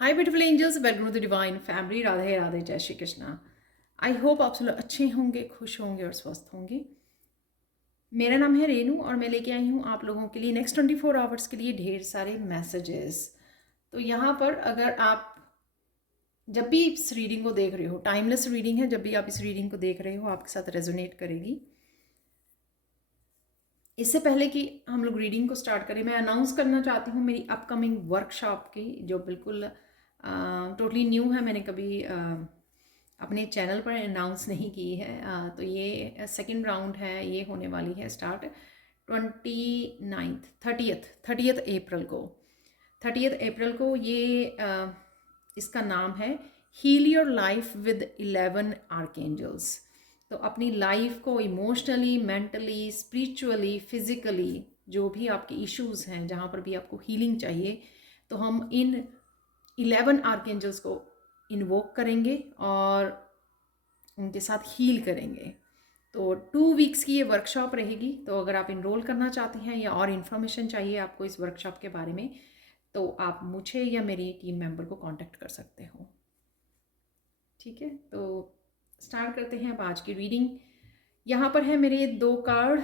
Hi beautiful angels, welcome to the divine family. Radhe Radhe, जय Shri Krishna. I hope आप सब लोग अच्छे होंगे, खुश होंगे और स्वस्थ होंगे। मेरा नाम है रेनू और मैं लेके आई हूँ आप लोगों के लिए नेक्स्ट 24 आवर्स के लिए ढेर सारे मैसेजेस। तो यहाँ पर अगर आप जब भी इस रीडिंग को देख रहे हो, टाइमलेस रीडिंग है, जब भी आप इस रीडिंग को देख रहे हो आपके साथ रेजोनेट करेगी। इससे पहले कि हम लोग रीडिंग को स्टार्ट करें, मैं अनाउंस करना चाहती हूँ मेरी अपकमिंग वर्कशॉप की, जो बिल्कुल टोटली न्यू है। मैंने कभी अपने चैनल पर अनाउंस नहीं की है। तो ये सेकंड राउंड है, ये होने वाली है स्टार्ट 30 अप्रैल को। 30 अप्रैल को ये इसका नाम है heal your life with 11 archangels. तो अपनी लाइफ को इमोशनली, मेंटली, स्पिरिचुअली, फिजिकली, जो भी आपके इश्यूज हैं, जहाँ पर भी आपको हीलिंग चाहिए, तो हम इन 11 आर्कएंजल्स को इन्वोक करेंगे और उनके साथ हील करेंगे। तो 2 वीक्स की ये वर्कशॉप रहेगी। तो अगर आप इनरोल करना चाहते हैं या और इन्फॉर्मेशन चाहिए आपको इस वर्कशॉप के बारे में, तो आप मुझे या मेरी टीम मेंबर को कांटेक्ट कर सकते हो। ठीक है, तो स्टार्ट करते हैं अब आज की रीडिंग। यहाँ पर है मेरे 2 कार्ड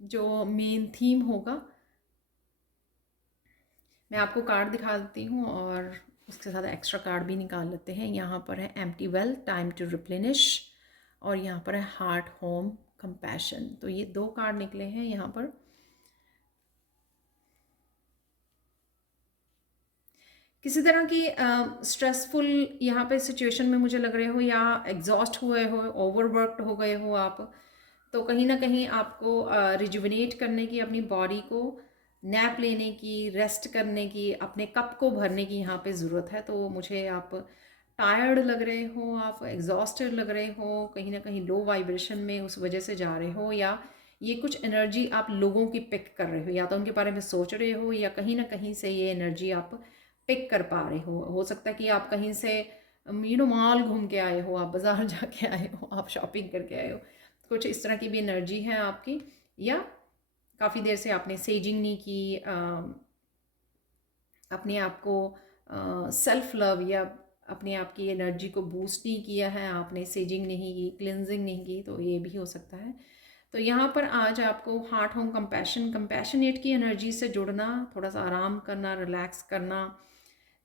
जो मेन थीम होगा। मैं आपको कार्ड दिखा देती हूँ और उसके साथ एक्स्ट्रा कार्ड भी निकाल लेते हैं। यहाँ पर है empty well, time to replenish, और यहाँ पर है हार्ट, होम, कंपैशन। तो ये 2 कार्ड निकले हैं यहाँ पर। किसी तरह की स्ट्रेसफुल यहाँ पे सिचुएशन में मुझे लग रहे हो, या एग्जॉस्ट हुए हो, ओवरवर्कड हो गए हो आप, तो कहीं ना कहीं आपको रिजुविनेट करने की, अपनी बॉडी को नैप लेने की, रेस्ट करने की, अपने कप को भरने की यहाँ पे ज़रूरत है। तो मुझे आप टायर्ड लग रहे हो, आप एग्जॉस्टेड लग रहे हो, कहीं ना कहीं लो वाइब्रेशन में उस वजह से जा रहे हो, या ये कुछ एनर्जी आप लोगों की पिक कर रहे हो, या तो उनके बारे में सोच रहे हो, या कहीं ना कहीं से ये एनर्जी आप पिक कर पा रहे हो सकता है कि आप कहीं से मॉल घूम के आए हो, आप बाज़ार जाके आए हो, आप शॉपिंग करके आए हो, कुछ इस तरह की भी एनर्जी है आपकी। या काफ़ी देर से आपने सेजिंग नहीं की, अपने आप को सेल्फ लव या अपने आप की एनर्जी को बूस्ट नहीं किया है, आपने सेजिंग नहीं की, क्लिनजिंग नहीं की, तो ये भी हो सकता है। तो यहाँ पर आज आपको हार्ट, होम, कंपैशन, कंपैशनेट की एनर्जी से जुड़ना, थोड़ा सा आराम करना, रिलैक्स करना,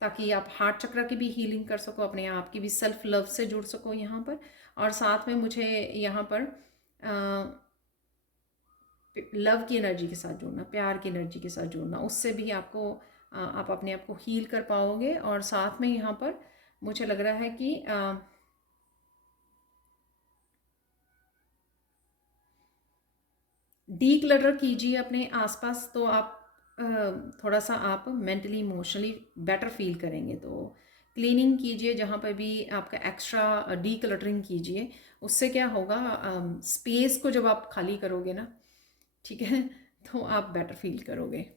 ताकि आप हार्ट चक्र की भी हीलिंग कर सको, अपने आप की भी सेल्फ लव से जुड़ सको यहाँ पर। और साथ में मुझे यहाँ पर लव की एनर्जी के साथ जुड़ना, प्यार की एनर्जी के साथ जुड़ना, उससे भी आपको आप अपने आप को हील कर पाओगे। और साथ में यहाँ पर मुझे लग रहा है कि डी क्लटर कीजिए अपने आसपास, तो आप थोड़ा सा आप मेंटली, इमोशनली बेटर फील करेंगे। तो क्लीनिंग कीजिए, जहाँ पर भी आपका एक्स्ट्रा डी क्लटरिंग कीजिए। उससे क्या होगा, स्पेस को जब आप खाली करोगे ना, ठीक है, तो आप बेटर फील करोगे।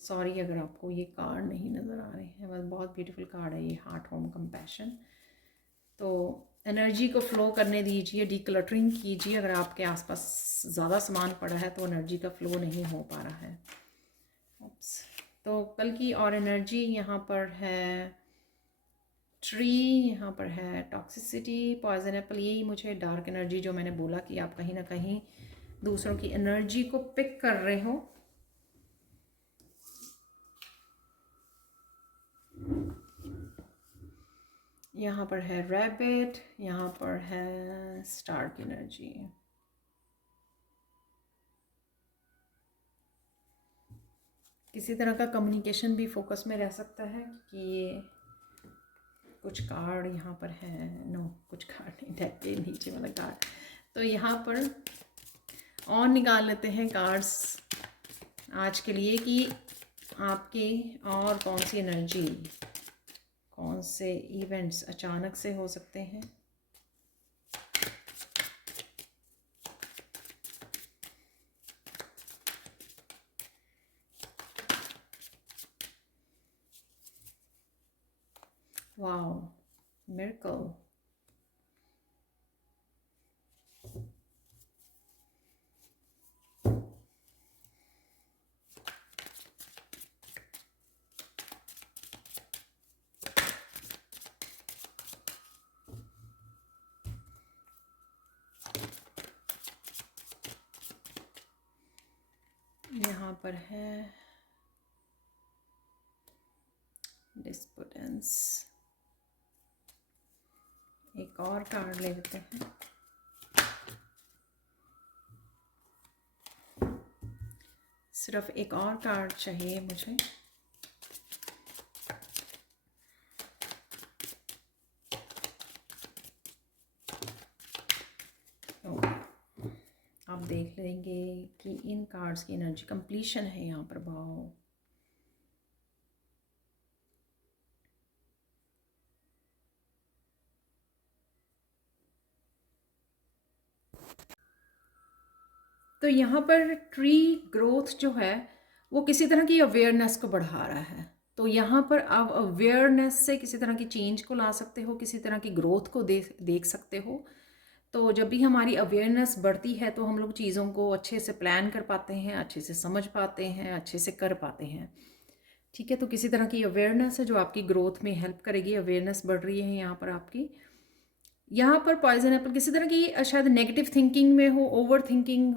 सॉरी अगर आपको ये कार्ड नहीं नज़र आ रहे हैं, बस बहुत ब्यूटीफुल कार्ड है ये, हार्ट, होम, कंपैशन। तो एनर्जी को फ्लो करने दीजिए, डिक्लटरिंग कीजिए। अगर आपके आसपास ज़्यादा सामान पड़ा है तो एनर्जी का फ्लो नहीं हो पा रहा है। Oops. तो कल की और एनर्जी यहाँ पर है ट्री, यहाँ पर है टॉक्सिसिटी, पॉइजन एप्पल। यही मुझे डार्क एनर्जी, जो मैंने बोला कि आप कहीं ना कहीं दूसरों की एनर्जी को पिक कर रहे हो। यहाँ पर है रैबिट, यहाँ पर है स्टार की एनर्जी। किसी तरह का कम्युनिकेशन भी फोकस में रह सकता है कि ये कुछ कार्ड यहाँ पर है। नो, कुछ कार्ड नहीं, डेक के नीचे वाला कार्ड। तो यहाँ पर और निकाल लेते हैं कार्ड्स आज के लिए कि आपकी और कौन सी एनर्जी, कौन से इवेंट्स अचानक से हो सकते हैं। Wow, miracle. यहाँ पर है डिस्पोटेंस। एक और कार्ड ले लेते हैं। सिर्फ एक और कार्ड चाहिए मुझे। आप देख लेंगे कि इन कार्ड्स की एनर्जी कंप्लीशन है यहाँ पर। भाव तो यहाँ पर ट्री ग्रोथ जो है वो किसी तरह की अवेयरनेस को बढ़ा रहा है। तो यहाँ पर आप अवेयरनेस से किसी तरह की चेंज को ला सकते हो, किसी तरह की ग्रोथ को देख सकते हो। तो जब भी हमारी अवेयरनेस बढ़ती है तो हम लोग चीज़ों को अच्छे से प्लान कर पाते हैं, अच्छे से समझ पाते हैं, अच्छे से कर पाते हैं। ठीक है, तो किसी तरह की अवेयरनेस है जो आपकी ग्रोथ में हेल्प करेगी। अवेयरनेस बढ़ रही है यहाँ पर आपकी। यहाँ पर पॉइजन एप्पल किसी तरह की शायद नेगेटिव थिंकिंग में हो, ओवर थिंकिंग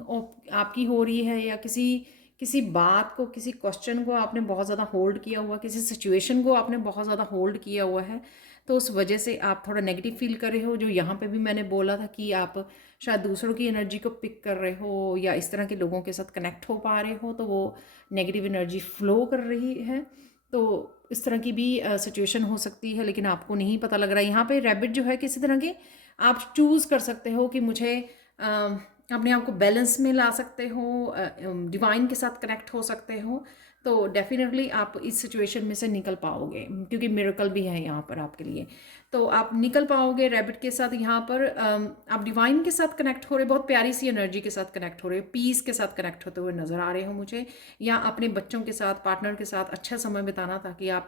आपकी हो रही है, या किसी किसी बात को, किसी क्वेश्चन को आपने बहुत ज़्यादा होल्ड किया हुआ, किसी सिचुएशन को आपने बहुत ज़्यादा होल्ड किया हुआ है। तो उस वजह से आप थोड़ा नेगेटिव फील कर रहे हो। जो यहाँ पे भी मैंने बोला था कि आप शायद दूसरों की एनर्जी को पिक कर रहे हो या इस तरह के लोगों के साथ कनेक्ट हो पा रहे हो, तो वो नेगेटिव एनर्जी फ्लो कर रही है। तो इस तरह की भी सिचुएशन हो सकती है, लेकिन आपको नहीं पता लग रहा है। यहाँ पे रैबिट जो है किसी तरह के आप चूज़ कर सकते हो कि मुझे अपने आप को बैलेंस में ला सकते हो, डिवाइन के साथ कनेक्ट हो सकते हो। तो डेफिनेटली आप इस सिचुएशन में से निकल पाओगे, क्योंकि मिरेकल भी है यहाँ पर आपके लिए। तो आप निकल पाओगे रैबिट के साथ। यहाँ पर आप डिवाइन के साथ कनेक्ट हो रहे, बहुत प्यारी सी एनर्जी के साथ कनेक्ट हो रहे हो, पीस के साथ कनेक्ट होते हुए नज़र आ रहे हो मुझे। या अपने बच्चों के साथ, पार्टनर के साथ अच्छा समय बिताना, ताकि आप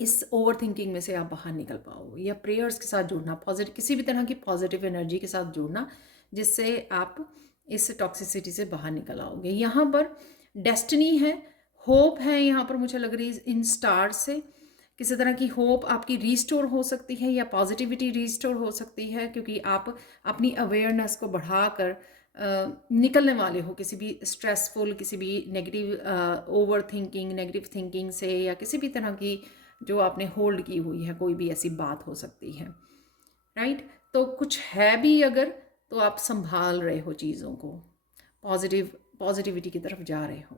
इस ओवर थिंकिंग में से आप बाहर निकल पाओ। या प्रेयर्स के साथ जुड़ना, पॉजिटिव किसी भी तरह की पॉजिटिव एनर्जी के साथ जुड़ना, जिससे आप इस टॉक्सिसिटी से बाहर निकल आओगे। यहाँ पर डेस्टिनी है, होप है। यहाँ पर मुझे लग रही है इन स्टार से किसी तरह की होप आपकी रीस्टोर हो सकती है, या पॉजिटिविटी रीस्टोर हो सकती है, क्योंकि आप अपनी अवेयरनेस को बढ़ाकर निकलने वाले हो किसी भी स्ट्रेसफुल, किसी भी negative over thinking, negative thinking से, या किसी भी तरह की जो आपने होल्ड की हुई है, कोई भी ऐसी बात हो सकती है। राइट, तो कुछ है भी अगर, तो आप संभाल रहे हो चीज़ों को, पॉजिटिविटी की तरफ जा रहे हो।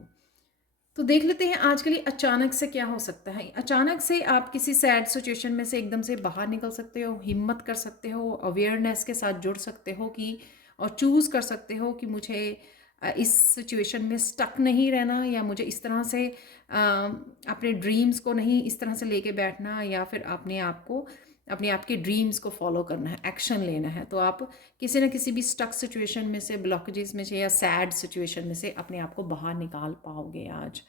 तो देख लेते हैं आज के लिए अचानक से क्या हो सकता है। अचानक से आप किसी सैड सिचुएशन में से एकदम से बाहर निकल सकते हो, हिम्मत कर सकते हो, अवेयरनेस के साथ जुड़ सकते हो कि, और चूज़ कर सकते हो कि मुझे इस सिचुएशन में स्टक नहीं रहना, या मुझे इस तरह से अपने ड्रीम्स को नहीं इस तरह से लेके बैठना, या फिर अपने आप के ड्रीम्स को फॉलो करना है, एक्शन लेना है। तो आप किसी न किसी भी स्टक सिचुएशन में से, ब्लॉकेजेस में से, या सैड सिचुएशन में से अपने आप को बाहर निकाल पाओगे आज।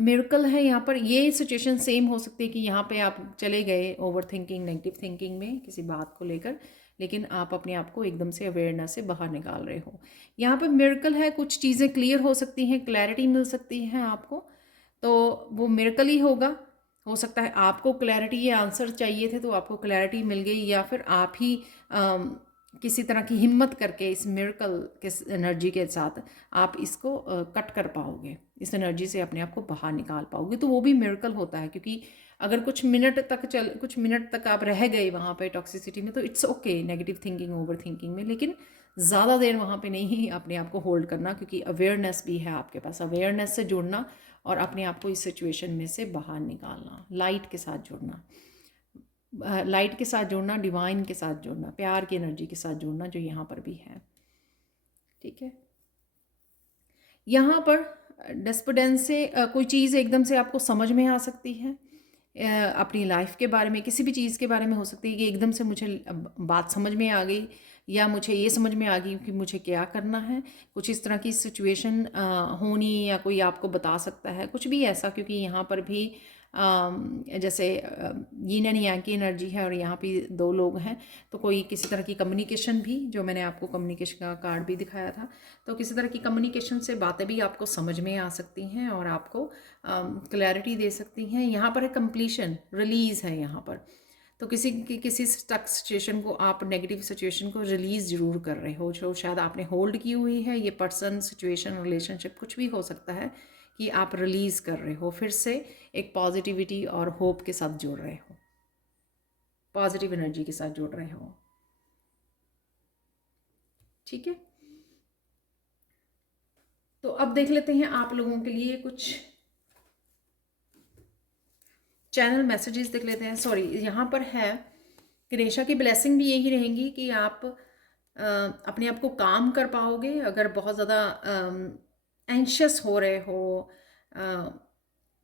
मिरेकल है यहाँ पर। ये सिचुएशन सेम हो सकती है कि यहाँ पे आप चले गए ओवर थिंकिंग, नेगेटिव थिंकिंग में किसी बात को लेकर, लेकिन आप अपने आप को एकदम से अवेयरनेस से बाहर निकाल रहे हो। यहाँ पर मिरेकल है, कुछ चीज़ें क्लियर हो सकती हैं, क्लैरिटी मिल सकती है आपको, तो वो मिरेकल ही होगा। हो सकता है आपको क्लैरिटी, ये आंसर चाहिए थे तो आपको क्लैरिटी मिल गई, या फिर आप ही किसी तरह की हिम्मत करके इस मिरेकल के एनर्जी के साथ आप इसको कट कर पाओगे, इस एनर्जी से अपने आप को बाहर निकाल पाओगे। तो वो भी मिरेकल होता है, क्योंकि अगर कुछ मिनट तक आप रह गए वहाँ पे टॉक्सिसिटी में, तो it's okay, negative thinking, over thinking में, लेकिन ज़्यादा देर वहाँ पे नहीं अपने आप को होल्ड करना, क्योंकि अवेयरनेस भी है आपके पास। अवेयरनेस से जुड़ना और अपने आप को इस सिचुएशन में से बाहर निकालना, लाइट के साथ जुड़ना, लाइट के साथ जुड़ना, डिवाइन के साथ जुड़ना, प्यार की एनर्जी के साथ जुड़ना, जो यहाँ पर भी है। ठीक है, यहाँ पर डेस्पोडेंस से कोई चीज़ एकदम से आपको समझ में आ सकती है, अपनी लाइफ के बारे में, किसी भी चीज़ के बारे में हो सकती है कि एकदम से मुझे बात समझ में आ गई, या मुझे ये समझ में आ गई कि मुझे क्या करना है। कुछ इस तरह की सिचुएशन होनी, या कोई आपको बता सकता है कुछ भी ऐसा, क्योंकि यहाँ पर भी जैसे यीन एंड यांग की एनर्जी है और यहाँ पे दो लोग हैं, तो कोई किसी तरह की कम्युनिकेशन भी, जो मैंने आपको कम्युनिकेशन का कार्ड भी दिखाया था, तो किसी तरह की कम्युनिकेशन से बातें भी आपको समझ में आ सकती हैं और आपको क्लैरिटी दे सकती हैं। यहाँ पर है कंप्लीशन, रिलीज़ है यहाँ पर। तो किसी स्टक सिचुएशन को, आप नेगेटिव सिचुएशन को रिलीज़ ज़रूर कर रहे हो, जो शायद आपने होल्ड की हुई है। ये पर्सन, सिचुएशन, रिलेशनशिप कुछ भी हो सकता है कि आप रिलीज़ कर रहे हो, फिर से एक पॉजिटिविटी और होप के साथ जुड़ रहे हो, पॉजिटिव एनर्जी के साथ जुड़ रहे हो। ठीक है, तो अब देख लेते हैं आप लोगों के लिए कुछ चैनल मैसेजेस देख लेते हैं। सॉरी, यहाँ पर है गणेशा की ब्लेसिंग भी यही रहेंगी कि आप अपने आप को काम कर पाओगे। अगर बहुत ज़्यादा एंशियस हो रहे हो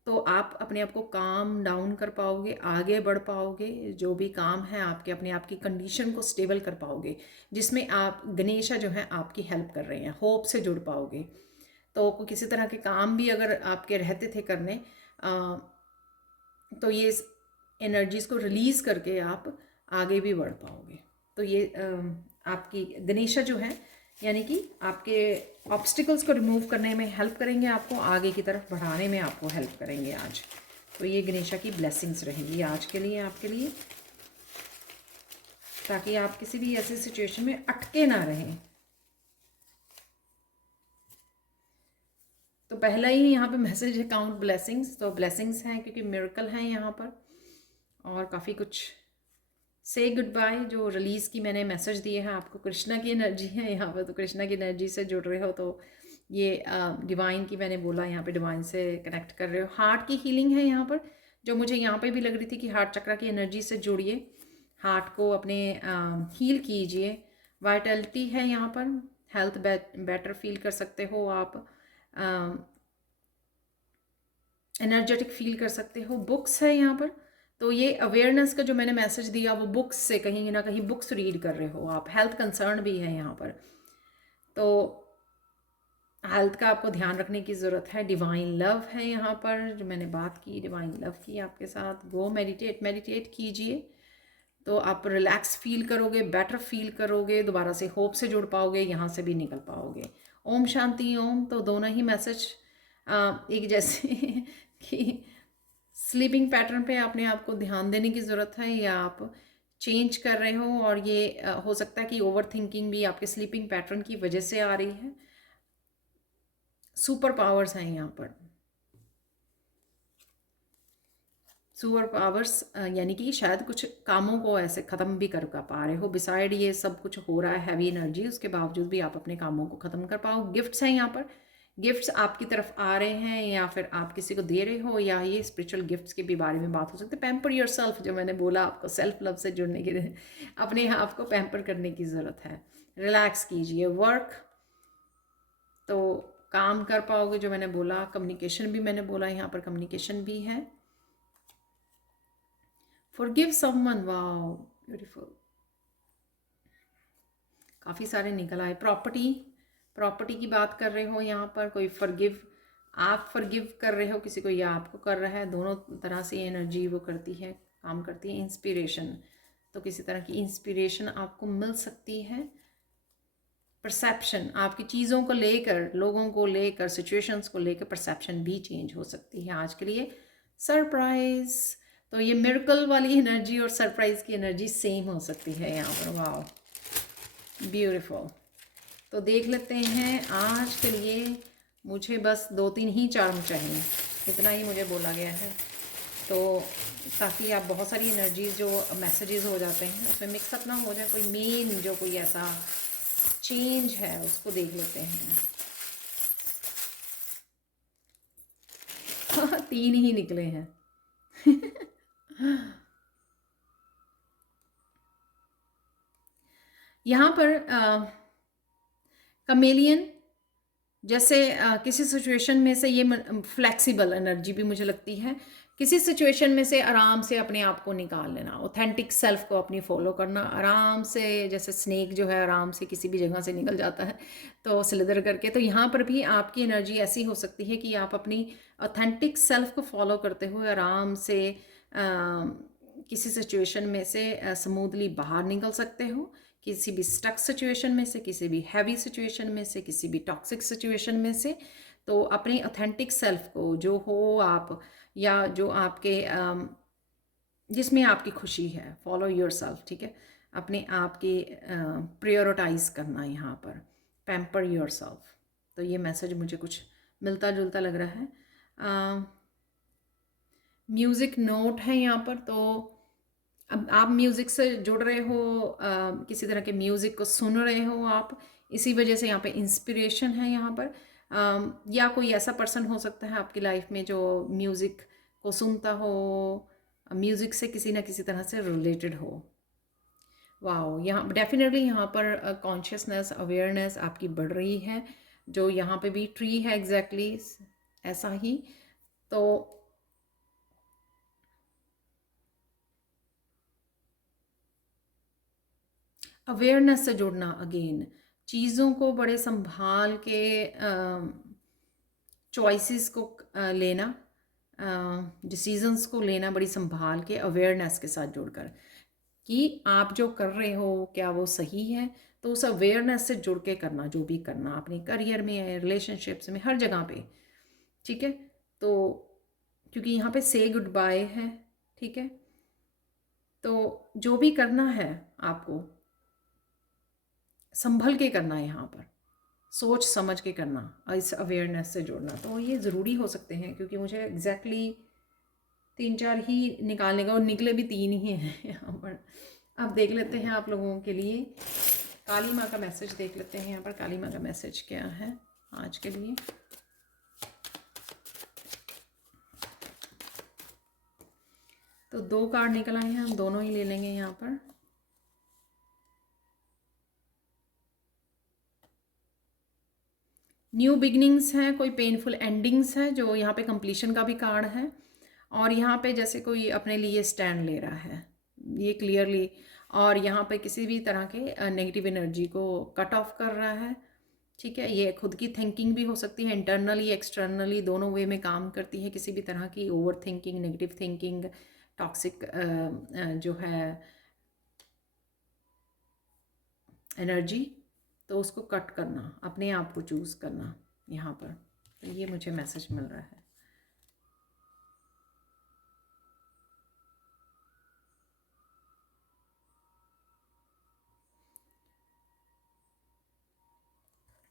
तो आप अपने आप को काम डाउन कर पाओगे, आगे बढ़ पाओगे। जो भी काम है आपके, अपने आप की कंडीशन को स्टेबल कर पाओगे, जिसमें आप गणेशा जो है आपकी हेल्प कर रहे हैं, होप से जुड़ पाओगे। तो किसी तरह के काम भी अगर आपके रहते थे करने, तो ये एनर्जीज़ को रिलीज़ करके आप आगे भी बढ़ पाओगे। तो ये आपकी गणेशा जो है, यानी कि आपके ऑब्स्टिकल्स को रिमूव करने में हेल्प करेंगे, आपको आगे की तरफ बढ़ाने में आपको हेल्प करेंगे आज। तो ये गणेशा की ब्लेसिंग्स रहेंगी आज के लिए, आपके लिए, ताकि आप किसी भी ऐसी सिचुएशन में अटके ना रहें। तो पहला ही यहाँ पे मैसेज है काउंट ब्लेसिंग्स। तो ब्लेसिंग्स हैं क्योंकि मिरेकल हैं यहाँ पर, और काफ़ी कुछ से गुड बाय जो रिलीज़ की मैंने मैसेज दिए हैं आपको। कृष्णा की एनर्जी है यहाँ पर, तो कृष्णा की एनर्जी से जुड़ रहे हो। तो ये डिवाइन की मैंने बोला, यहाँ पे डिवाइन से कनेक्ट कर रहे हो। हार्ट की हीलिंग है यहाँ पर, जो मुझे यहाँ पे भी लग रही थी कि हार्ट चक्र की एनर्जी से जुड़िए, हार्ट को अपने हील कीजिए। वाइटलिटी है यहाँ पर, हेल्थ बेटर फील कर सकते हो आप, एनर्जेटिक फील कर सकते हो। बुक्स है यहाँ पर, तो ये अवेयरनेस का जो मैंने मैसेज दिया वो बुक्स से, कहीं ना कहीं बुक्स रीड कर रहे हो आप। हेल्थ कंसर्न भी है यहाँ पर, तो हेल्थ का आपको ध्यान रखने की ज़रूरत है। डिवाइन लव है यहाँ पर, जो मैंने बात की डिवाइन लव की आपके साथ। गो मेडिटेट कीजिए, तो आप रिलैक्स फील करोगे, बेटर फील करोगे, दोबारा से होप से जुड़ पाओगे, यहाँ से भी निकल पाओगे। ओम शांति ओम। तो दोनों ही मैसेज एक जैसे कि स्लीपिंग पैटर्न पे अपने आप को ध्यान देने की ज़रूरत है, या आप चेंज कर रहे हो, और ये हो सकता है कि ओवर थिंकिंग भी आपके स्लीपिंग पैटर्न की वजह से आ रही है। सुपर पावर्स हैं यहाँ पर, सुपर पावर्स यानी कि शायद कुछ कामों को ऐसे ख़त्म भी कर पा रहे हो। बिसाइड ये सब कुछ हो रहा है हैवी एनर्जी, उसके बावजूद भी आप अपने कामों को ख़त्म कर पाओ। गिफ्ट्स हैं यहाँ पर, गिफ्ट्स आपकी तरफ आ रहे हैं, या फिर आप किसी को दे रहे हो, या ये स्पिरिचुअल गिफ्ट्स के भी बारे में बात हो सकती है। पैम्पर योर सेल्फ, जो मैंने बोला आपको, सेल्फ लव से जुड़ने के लिए अपने आप को पैम्पर करने की ज़रूरत है। रिलैक्स कीजिए। वर्क, तो काम कर पाओगे जो मैंने बोला। कम्युनिकेशन भी मैंने बोला, यहाँ पर कम्युनिकेशन भी है। फॉरगिव समवन, वाओ ब्यूटीफुल, काफ़ी सारे निकल आए। प्रॉपर्टी की बात कर रहे हो यहाँ पर, कोई फॉरगिव, आप फॉरगिव कर रहे हो किसी को, या आपको कर रहा है, दोनों तरह से एनर्जी वो करती है, काम करती है। इंस्पिरेशन, तो किसी तरह की इंस्पिरेशन आपको मिल सकती है। परसेप्शन, आपकी चीज़ों को लेकर, लोगों को लेकर, सिचुएशंस को लेकर परसेप्शन भी चेंज हो सकती है आज के लिए। सरप्राइज, तो ये मिरेकल वाली एनर्जी और सरप्राइज की एनर्जी सेम हो सकती है यहाँ पर। Wow beautiful. तो देख लेते हैं आज के लिए, मुझे बस 2-3 ही चार्म चाहिए, इतना ही मुझे बोला गया है। तो ताकि आप बहुत सारी एनर्जीज जो मैसेजेस हो जाते हैं उसमें मिक्सअप ना हो जाए, कोई मेन जो कोई ऐसा चेंज है उसको देख लेते हैं। 3 ही निकले हैं। यहाँ पर कमेलियन, जैसे किसी सिचुएशन में से, ये फ्लेक्सिबल एनर्जी भी मुझे लगती है, किसी सिचुएशन में से आराम से अपने आप को निकाल लेना, ऑथेंटिक सेल्फ को अपनी फॉलो करना आराम से। जैसे स्नेक जो है आराम से किसी भी जगह से निकल जाता है तो स्लिदर करके, तो यहाँ पर भी आपकी एनर्जी ऐसी हो सकती है कि आप अपनी ऑथेंटिक सेल्फ को फॉलो करते हुए आराम से किसी सिचुएशन में से स्मूथली बाहर निकल सकते हो, किसी भी स्टक सिचुएशन में से, किसी भी हैवी सिचुएशन में से, किसी भी टॉक्सिक सिचुएशन में से। तो अपने ऑथेंटिक सेल्फ को, जो हो आप, या जो आपके जिसमें आपकी खुशी है। फॉलो योर सेल्फ, ठीक है, अपने आप के प्रायोरिटाइज करना यहाँ पर, पैम्पर योर सेल्फ। तो ये मैसेज मुझे कुछ मिलता जुलता लग रहा है। म्यूज़िक नोट है यहाँ पर, तो अब आप म्यूज़िक से जुड़ रहे हो, किसी तरह के म्यूज़िक को सुन रहे हो आप, इसी वजह से यहाँ पे इंस्पिरेशन है यहाँ पर। या कोई ऐसा पर्सन हो सकता है आपकी लाइफ में जो म्यूज़िक को सुनता हो, म्यूज़िक से किसी ना किसी तरह से रिलेटेड हो। वाओ, यहाँ डेफिनेटली यहाँ पर कॉन्शियसनेस अवेयरनेस आपकी बढ़ रही है। जो यहाँ पे भी ट्री है एग्जैक्टली ऐसा ही। तो अवेयरनेस से जुड़ना, अगेन चीज़ों को बड़े संभाल के चॉइसेस को लेना, डिसीजंस को लेना बड़ी संभाल के, अवेयरनेस के साथ जुड़कर कि आप जो कर रहे हो क्या वो सही है। तो उस अवेयरनेस से जुड़ के करना, जो भी करना अपने करियर में, रिलेशनशिप्स में, हर जगह पे, ठीक है। तो क्योंकि यहाँ पे से गुड बाय है, ठीक है, तो जो भी करना है आपको संभल के करना है यहाँ पर, सोच समझ के करना, इस अवेयरनेस से जुड़ना। तो ये ज़रूरी हो सकते हैं, क्योंकि मुझे एग्जैक्टली 3-4 ही निकालने का, और निकले भी 3 ही हैं यहाँ पर। अब देख लेते हैं आप लोगों के लिए काली माँ का मैसेज, देख लेते हैं यहाँ पर काली माँ का मैसेज क्या है आज के लिए। तो 2 कार्ड निकल आए हैं, हम दोनों ही ले लेंगे यहाँ पर। न्यू बिगनिंग्स हैं, कोई पेनफुल एंडिंग्स है, जो यहाँ पे कंप्लीशन का भी कार्ड है। और यहाँ पे जैसे कोई अपने लिए स्टैंड ले रहा है, ये क्लियरली। और यहाँ पे किसी भी तरह के नेगेटिव एनर्जी को कट ऑफ कर रहा है, ठीक है। ये खुद की थिंकिंग भी हो सकती है, इंटरनली एक्सटर्नली दोनों वे में काम करती है। किसी भी तरह की over thinking, negative thinking, toxic जो है एनर्जी, तो उसको कट करना, अपने आप को चूज़ करना यहाँ पर। तो ये मुझे मैसेज मिल रहा है।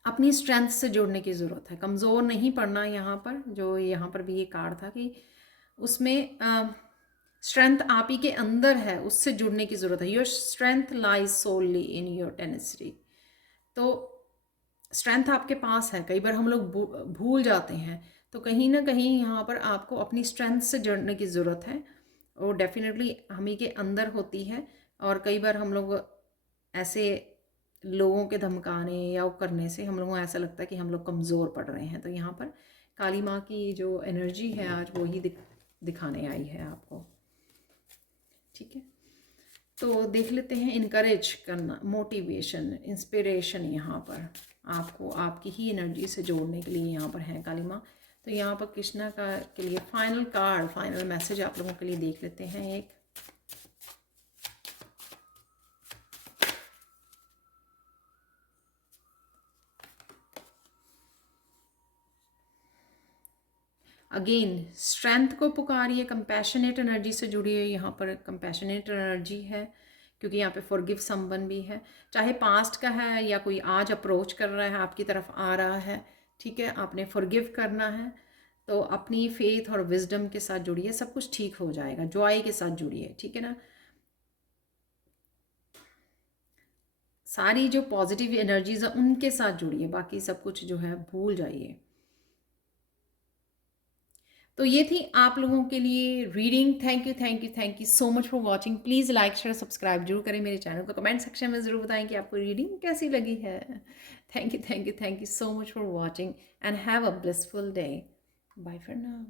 अपनी स्ट्रेंथ से जुड़ने की ज़रूरत है, कमज़ोर नहीं पड़ना यहाँ पर। जो यहाँ पर भी ये कार्ड था कि उसमें स्ट्रेंथ आप ही के अंदर है, उससे जुड़ने की ज़रूरत है। Your strength lies solely in your tenacity. तो स्ट्रेंथ आपके पास है, कई बार हम लोग भूल जाते हैं। तो कहीं ना कहीं यहाँ पर आपको अपनी स्ट्रेंथ से जुड़ने की ज़रूरत है, और डेफिनेटली हम ही के अंदर होती है। और कई बार हम लोग ऐसे लोगों के धमकाने या वो करने से हम लोगों को ऐसा लगता है कि हम लोग कमज़ोर पड़ रहे हैं। तो यहाँ पर काली माँ की जो एनर्जी है आज वो ही दिखाने आई है आपको, ठीक है। तो देख लेते हैं, इनकरेज करना, मोटिवेशन, इंस्पिरेशन यहाँ पर आपको आपकी ही एनर्जी से जोड़ने के लिए यहाँ पर है काली माँ। तो यहाँ पर कृष्णा का के लिए फाइनल कार्ड, फाइनल मैसेज आप लोगों के लिए देख लेते हैं एक। अगेन स्ट्रेंथ को पुकारिए, कंपैशनेट एनर्जी से जुड़िए। यहाँ पर कंपैशनेट एनर्जी है, क्योंकि यहाँ पे फॉरगिव समवन भी है, चाहे पास्ट का है या कोई आज अप्रोच कर रहा है, आपकी तरफ आ रहा है, ठीक है। आपने फॉरगिव करना है, तो अपनी फेथ और विजडम के साथ जुड़िए, सब कुछ ठीक हो जाएगा। जॉय के साथ जुड़िए, ठीक है ना। सारी जो पॉजिटिव एनर्जीज है उनके साथ जुड़िए, बाकी सब कुछ जो है भूल जाइए। तो ये थी आप लोगों के लिए reading. Thank you so much for watching. Please like share subscribe जरूर करें मेरे चैनल को। कमेंट सेक्शन में ज़रूर बताएं कि आपको रीडिंग कैसी लगी है। Thank you so much for watching and have a blissful day. Bye for now.